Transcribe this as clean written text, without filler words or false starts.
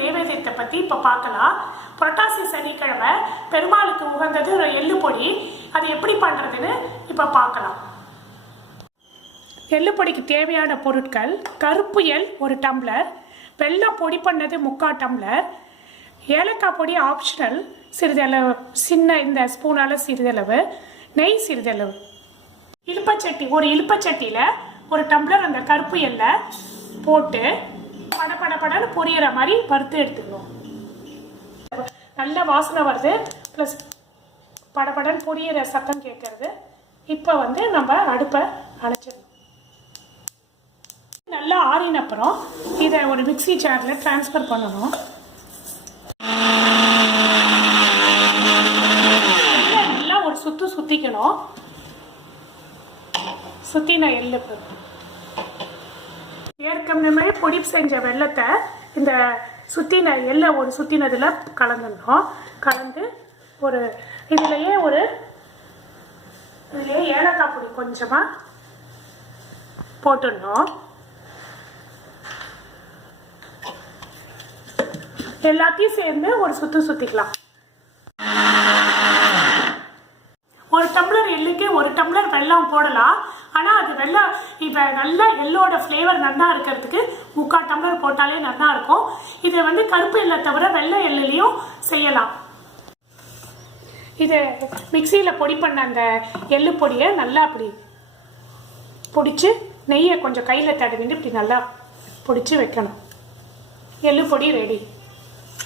நைவேத்தியத்தை பற்றி இப்போ பார்க்கலாம். புரட்டாசி சனிக்கிழமை பெருமாளுக்கு உகந்தது ஒரு எள்ளு பொடி. அது எப்படி பண்ணுறதுன்னு இப்போ பார்க்கலாம். எள்ளு பொடிக்கு தேவையான பொருட்கள்: கருப்பு எள் 1 டம்ளர், வெல்லம் பொடி பண்ணது 3/4 டம்ளர், ஏலக்காய் பொடி ஆப்ஷனல் சிறிதளவு, சின்ன இந்த ஸ்பூனால் சிறிதளவு, நெய் சிறிதளவு. இலுப்பச்சட்டி, ஒரு இலுப்பச்சட்டியில் 1 டம்ளர் அந்த கருப்பு எள்ளை போட்டு படன்னு பொரியிற மாதிரி வறுத்து எடுத்துக்கணும். நல்ல வாசனை வருது, ப்ளஸ் படன்னு பொரியிற சத்தம் கேட்கறது. இப்போ நம்ம அடுப்பை அணைச்சிடணும். நல்லா ஆறின அப்புறம் இதை ஒரு மிக்ஸி ஜாரில் ட்ரான்ஸ்ஃபர் பண்ணணும். நல்லா ஒரு சுற்றிக்கணும். சுற்றின எள்ளு ஏற்கனவே பொடி செஞ்ச வெல்லத்தை இந்த சுற்றின எள்ளை ஒரு சுற்றினதில் கலந்துடணும். கலந்து ஒரு இதுலேயே ஏலக்காய் பொடி கொஞ்சமாக போட்டுடணும். எல்லாத்தையும் சேர்ந்து ஒரு சுற்றிக்கலாம். 1 டம்ளர் எள்ளுக்கு 1 டம்ளர் வெல்லம் போடலாம். ஆனால் அது வெல்லம் இப்போ நல்லா எள்ளோட ஃப்ளேவர் நல்லா இருக்கிறதுக்கு 3/4 டம்ளர் போட்டாலே நல்லா இருக்கும். இதை கருப்பு எள்ளை தவிர வெள்ளை எள்ளுலையும் செய்யலாம். இது மிக்சியில் பொடி பண்ண அந்த எள்ளு பொடியை நல்லா அப்படி பொடிச்சு நெய்யை கொஞ்சம் கையில் தடவிட்டு இப்படி நல்லா பொடிச்சு வைக்கணும். எள்ளு பொடி ரெடி.